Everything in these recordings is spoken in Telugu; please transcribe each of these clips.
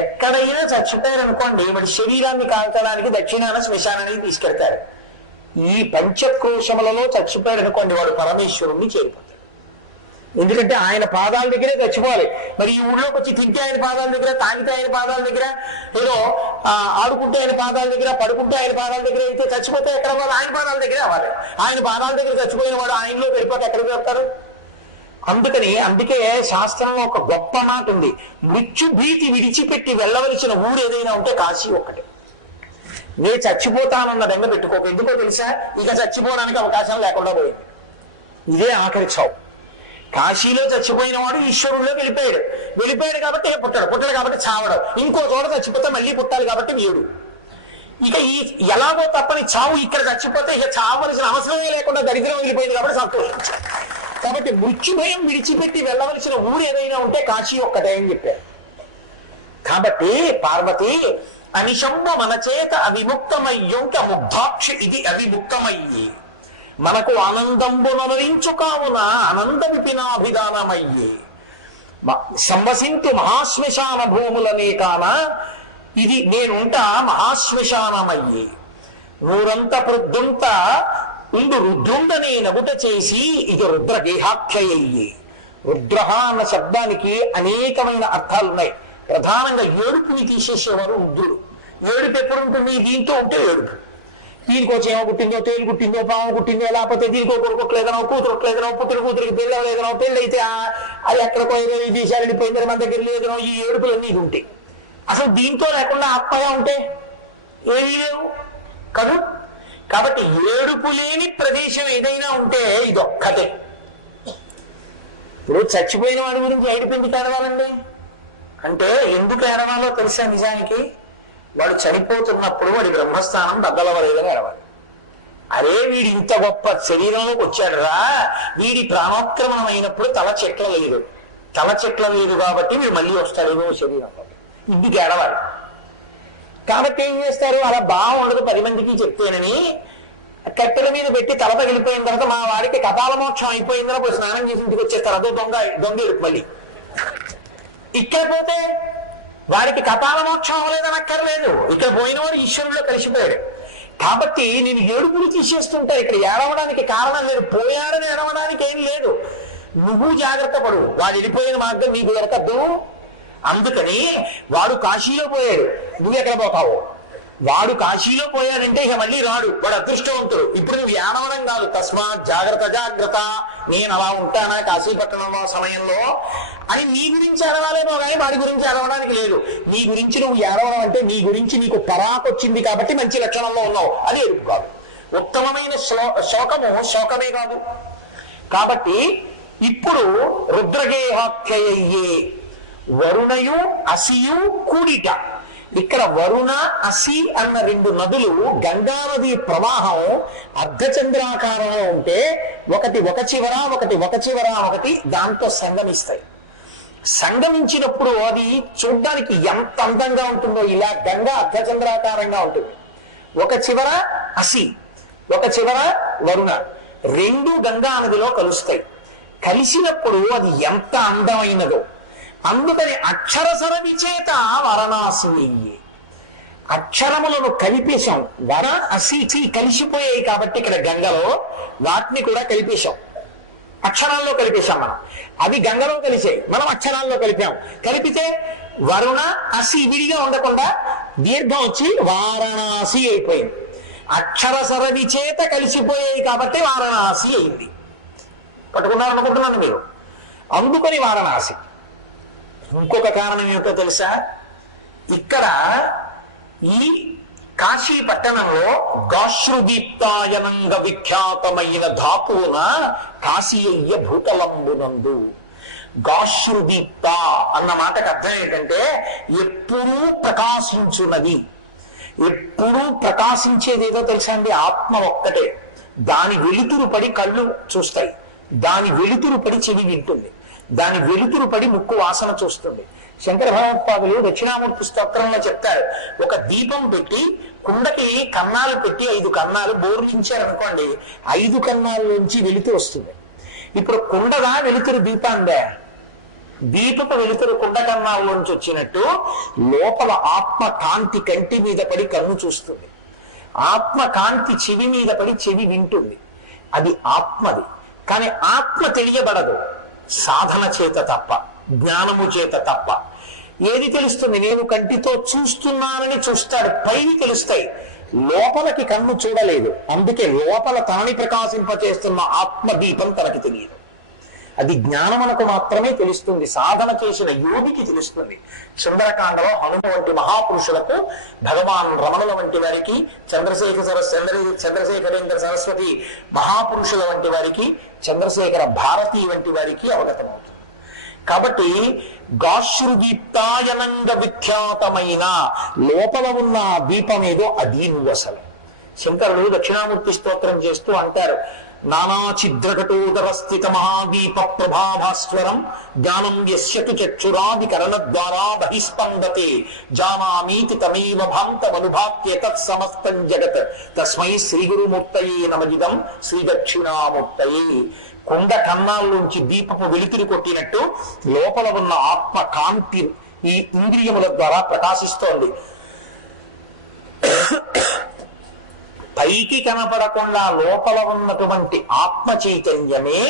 ఎక్కడైనా చచ్చిపోయారనుకోండి మరి శరీరాన్ని కాల్చడానికి దక్షిణాన శ్మశానానికి తీసుకెళ్తారు. ఈ పంచక్రోశములలో చచ్చిపోయారనుకోండి వాడు పరమేశ్వరుణ్ణి చేరిపోతాడు. ఎందుకంటే ఆయన పాదాల దగ్గరే చచ్చిపోవాలి. మరి ఈ ఊళ్ళోకి వచ్చి తింటే ఆయన పాదాల దగ్గర తాగితే ఆయన పాదాల దగ్గర ఏదో ఆడుకుంటే ఆయన పాదాల దగ్గర పడుకుంటే ఆయన పాదాల దగ్గర అయితే చచ్చిపోతే ఎక్కడ వాళ్ళు ఆయన పాదాల దగ్గరే అవ్వాలి. ఆయన పాదాల దగ్గర చచ్చిపోయిన వాడు ఆయనలో వెళ్ళిపోతే ఎక్కడికి వెళ్తారు? అందుకని అందుకే శాస్త్రంలో ఒక గొప్ప మాట ఉంది. మృత్యు భీతి విడిచిపెట్టి వెళ్ళవలసిన ఊరు ఏదైనా ఉంటే కాశీ ఒక్కటే. నే చచ్చిపోతానన్న దగ్గర పెట్టుకోక. ఎందుకో తెలుసా? ఇక చచ్చిపోవడానికి అవకాశం లేకుండా పోయింది. ఇదే ఆఖరి చావు. కాశీలో చచ్చిపోయిన వాడు ఈశ్వరుల్లో వెళ్ళిపోయాడు. వెళ్ళిపోయాడు కాబట్టి ఇక పుట్టాడు. పుట్టాడు కాబట్టి చావడం. ఇంకో చోట చచ్చిపోతే మళ్ళీ పుట్టాలి కాబట్టి వీడు ఇక ఈ ఎలాగో తప్పని చావు ఇక్కడ చచ్చిపోతే ఇక చావలసిన అవసరమే లేకుండా దరిద్రం వెళ్ళిపోయింది కాబట్టి సంతోషించాడు కాబట్టి మృత్యుభయం విడిచిపెట్టి వెళ్ళవలసిన ఊరు ఏదైనా ఉంటే కాశీ ఒక్కటే అని చెప్పారు. కాబట్టి పార్వతి అనిశంబ మన చేత అవిముక్తమయ్యొంక ముగ్ధాక్షి ఇది అవిముక్తమయ్యి. మనకు ఆనందంబునరించు కావున ఆనంద విపినాభిధానమయ్యి మ- సంవసింతు మహాశ్మశాన భూములనే కాన ఇది నేనుంట మహాశ్మశానమయ్యి. నూరంత ప్రొద్దుంత ఉండు రుద్రుండనే నగుట చేసి ఇది రుద్ర గేహాఖ్యయ్యి రుద్ర అన్న శబ్దానికి అనేకమైన అర్థాలు ఉన్నాయి ప్రధానంగా ఏడుపుని తీసేసేవారు రుద్రుడు. ఏడుపు ఎప్పుడు ఉంటుంది దీంతో ఉంటే ఏడుపు. దీనికో చేమ కుట్టిందో తేలు కుట్టిందో పాము పుట్టిందో లేకపోతే దీనికో కొడుకోట్లేదనో కూతురుట్లేదనో పుత్రుడు కూతురికి పెళ్ళి అవ్వలేదనో పెళ్ళి అయితే ఆ- అది ఎక్కడికో ఇరవై దేశాలు వెళ్ళిపోయిందని మన దగ్గర లేదనో ఈ ఏడుపులన్నీ ఇది ఉంటాయి. అసలు దీంతో లేకుండా ఆత్మగా ఉంటే? ఏమీ లేవు. కదూ? కాబట్టి ఏడుపు లేని ప్రదేశం ఏదైనా ఉంటే ఇది ఒక్కటే ఇప్పుడు చచ్చిపోయిన వాడి గురించి ఏడుపు ఎందుకు ఏడవాలండి? అంటే ఎందుకు ఏడవాలో తెలుసా నిజానికి? వాడు చనిపోతున్నప్పుడు వాడి బ్రహ్మస్థానం దద్దలవలేదని ఏడవాలి. అరే వీడి ఇంత గొప్ప శరీరంలోకి వచ్చాడురా వీడి ప్రాణోత్క్రమణం అయినప్పుడు తల చెట్ల లేదు. తల చెట్ల లేదు కాబట్టి వీడు మళ్ళీ వస్తాడు ఏదో శరీరంలో ఇందుకు ఏడవాలి. కాబట్టి ఏం చేస్తారు? అలా బాగా ఉండదు పది మందికి చెప్తేనని కట్టెల మీద పెట్టి తల పగిలిపోయిన తర్వాత మా వాడికి కపాలమోక్షం అయిపోయిందని పోయి స్నానం చేసి ఇంటికి వచ్చేస్తారు. అదో దొంగ దొంగ మళ్ళీ. ఇక్కడ పోతే వారికి కపాలమోక్షం అవ్వలేదనక్కర్లేదు ఇక్కడ పోయిన ఇక్కడ ఈశ్వరుడిలో కలిసిపోయాడు. కాబట్టి నేను ఏడుపులు తీసేస్తుంటారు ఇక్కడ ఏడవడానికి కారణం లేదు. పోయాడని ఏడవడానికి ఏం లేదు. నువ్వు జాగ్రత్త పడు. వాడు వెళ్ళిపోయిన మార్గం నీకు దొరకద్దు. అందుకని వాడు కాశీలో పోయాడు. నువ్వు ఎక్కడ పోతావు? వాడు కాశీలో పోయాడంటే ఇక మళ్ళీ రాడు. వాడు అదృష్టవంతుడు. ఇప్పుడు నువ్వు ఏడవడం కాదు. తస్మాత్ జాగ్రత్త జాగ్రత్త. నేను అలా ఉంటానా కాశీపట్టణంలో సమయంలో? అని నీ గురించి ఏడవాలేమో కానీ వాడి గురించి ఏడవడానికి లేదు. నీ గురించి నువ్వు ఏడవడం అంటే నీ గురించి నీకు పరాకు వచ్చింది కాబట్టి మంచి లక్షణంలో ఉన్నావు. అది ఎరుపు కాదు. ఉత్తమమైన శ్లో శోకము శోకమే కాదు. కాబట్టి ఇప్పుడు రుద్రగేహాఖ్యయ్యే వరుణయు అసియు కూడిట ఇక్కడ వరుణ అసి అన్న రెండు నదులు గంగానది ప్రవాహం అర్ధచంద్రాకారంలో ఉంటే ఒకటి ఒక చివర ఒకటి ఒక చివర ఒకటి దాంతో సంగమిస్తాయి. సంగమించినప్పుడు అది చూడ్డానికి ఎంత అందంగా ఉంటుందో ఇలా గంగా అర్ధచంద్రాకారంగా ఉంటుంది. ఒక చివర అసి. ఒక చివర వరుణ. రెండు గంగా నదిలో కలుస్తాయి. కలిసినప్పుడు అది ఎంత అందమైనదో. అందుకని అక్షరసర విచేత వారణాసి అక్షరములను కలిపేశాం. వర అసి చి కలిసిపోయాయి కాబట్టి ఇక్కడ గంగలో వాటిని కూడా కలిపేశాం. అక్షరాల్లో కలిపేశాం మనం. అవి గంగలో కలిసాయి. మనం అక్షరాల్లో కలిపాం. కలిపితే వరుణ అసి విడిగా ఉండకుండా దీర్ఘం వచ్చి వారణాసి అయిపోయింది. అక్షర సరవి చేత కలిసిపోయాయి కాబట్టి వారణాసి అయింది. పట్టుకున్నారనుకుంటున్నాను మీరు? అందుకని వారణాసి. ఇంకొక కారణం ఏమిటో తెలుసా? ఇక్కడ ఈ కాశీ పట్టణంలో గాశ్రుదీప్తాయనంగ విఖ్యాతమైన ధాతువున కాశీయ్య భూతలంబునందు. గాశ్రుదీప్త అన్న మాటకు అర్థం ఏంటంటే ఎప్పుడూ ప్రకాశించున్నది. ఎప్పుడూ ప్రకాశించేది ఏదో తెలుసా అండి? ఆత్మ ఒక్కటే. దాని వెలుతురు పడి కళ్ళు చూస్తాయి. దాని వెలుతురు పడి చెవి వింటుంది. దాని వెలుతురు పడి ముక్కు వాసన చూస్తుంది. శంకర భగవత్పాదులు దక్షిణామూర్తి స్తోత్రంలో చెప్తారు ఒక దీపం పెట్టి కుండకి కన్నాలు పెట్టి ఐదు కన్నాలు బోర్లించారనుకోండి ఐదు కన్నాల నుంచి వెలుతురు వస్తుంది. ఇప్పుడు కుండగా వెలుతురు దీపాందే దీపపు వెలుతురు కుండ కన్నాల్లోంచి వచ్చినట్టు లోపల ఆత్మ కాంతి కంటి మీద పడి కన్ను చూస్తుంది. ఆత్మ కాంతి చెవి మీద పడి చెవి వింటుంది. అది ఆత్మది. కానీ ఆత్మ తెలియబడదు. సాధన చేత తప్ప జ్ఞానము చేత తప్ప. ఏది తెలుస్తుంది? నేను కంటితో చూస్తున్నానని చూస్తాడు. పైకి తెలుస్తాయి. లోపలికి కన్ను చూడలేదు. అందుకే లోపల తనని ప్రకాశింపచేస్తున్న ఆత్మ దీపం తనకి తెలియదు. అది జ్ఞానమునకు మాత్రమే తెలుస్తుంది. సాధన చేసిన యోగికి తెలుస్తుంది. సుందరకాండలో హనుమ వంటి మహాపురుషులకు భగవాన్ రమణుల వంటి వారికి చంద్రశేఖర సరస్ చంద్ర చంద్రశేఖరేంద్ర సరస్వతి మహాపురుషుల వంటి వారికి చంద్రశేఖర భారతి వంటి వారికి అవగతమవుతుంది. కాబట్టి గాశ్రుదీప్తాయనంగ విఖ్యాతమైన లోపల ఉన్న దీపమేదో దీపం అది నువ్వు అసలు శంకరుడు దక్షిణామూర్తి స్తోత్రం చేస్తూ అంటారు నానా మహాదీప ప్రభాభాస్వరం జ్ఞానం యస్యతు చక్షురాది కరణ ద్వారా బహిస్పందతే. జానామీతి తమేవ భాంతమనుభాత్య తత్సమస్తం జగత్. తస్మై శ్రీ గురుమూర్తయే నమజిదం శ్రీ దక్షిణామూర్తయే కొండ కన్నాల్లోంచి దీపపు వెలుతురు కొట్టినట్టు లోపల ఉన్న ఆత్మ కాంతి ఈ ఇంద్రియముల ద్వారా ప్రకాశిస్తోంది. పైకి కనపడకుండా లోపల ఉన్నటువంటి ఆత్మ చైతన్యమే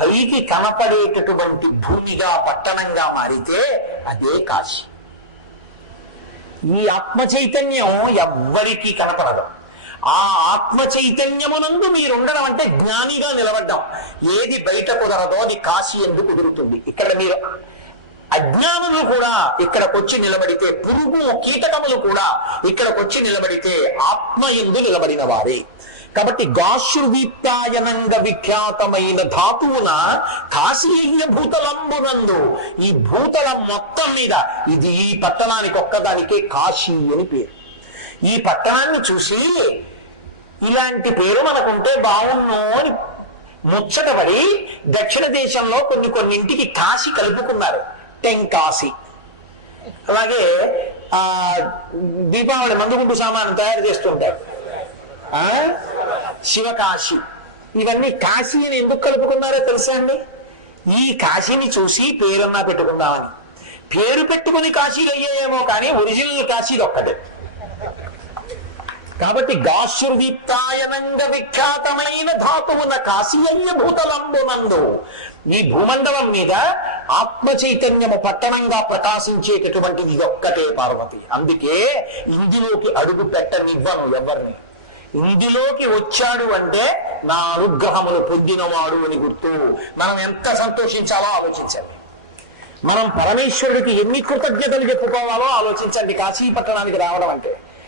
పైకి కనపడేటటువంటి భూమిగా పట్టణంగా మారితే అదే కాశీ. ఈ ఆత్మ చైతన్యం ఎవ్వరికీ కనపడదు. ఆ ఆత్మ చైతన్యమునందు మీరు ఉండడం అంటే జ్ఞానిగా నిలబడ్డం. ఏది బయట కుదరదో అది కాశీ ఎందుకు కుదురుతుంది? ఇక్కడ మీరు అజ్ఞానులు కూడా ఇక్కడికొచ్చి నిలబడితే పురుగు కీటకములు కూడా ఇక్కడికొచ్చి నిలబడితే ఆత్మ ఎందు నిలబడిన వారే కాబట్టి గాశ్రుదీప్తాయనంగ విఖ్యాతమైన ధాతువున కాశీయ భూతలంబునందు ఈ భూతలం మొత్తం మీద ఇది ఈ పట్టణానికి ఒక్కదానికే కాశీ అని పేరు. ఈ పట్టణాన్ని చూసి ఇలాంటి పేరు మనకుంటే బాగున్ను అని ముచ్చటపడి దక్షిణ దేశంలో కొన్ని కొన్నింటికి కాశీ కలుపుకున్నారు. టెంకాశి అలాగే ఆ దీపావళి మందుగుంటు సామాను తయారు చేస్తుంటారు. ఆ? శివకాశి. ఇవన్నీ కాశీని ఎందుకు కలుపుకున్నారో తెలుసా అండి? ఈ కాశీని చూసి పేరన్నా పెట్టుకుందామని. పేరు పెట్టుకుని కాశీలు అయ్యాయేమో కానీ ఒరిజినల్ కాశీలు ఒక్కటే కాబట్టి గాశ్రుదీప్తాయనంగ విఖ్యాతమైన ధాతువున కాశీయజ్ఞ భూతలంబునందు ఈ భూమండలం మీద ఆత్మ చైతన్యము పట్టణంగా ప్రకాశించేటటువంటిది ఇది ఒక్కటే పార్వతి. అందుకే ఇందులోకి అడుగు పెట్టనివ్వను ఎవరిని. ఇందులోకి వచ్చాడు అంటే నా అనుగ్రహములు పొందినవాడు అని గుర్తు. మనం ఎంత సంతోషించాలో ఆలోచించండి. మనం పరమేశ్వరుడికి ఎన్ని కృతజ్ఞతలు చెప్పుకోవాలో ఆలోచించండి. కాశీ పట్టణానికి రావడం అంటే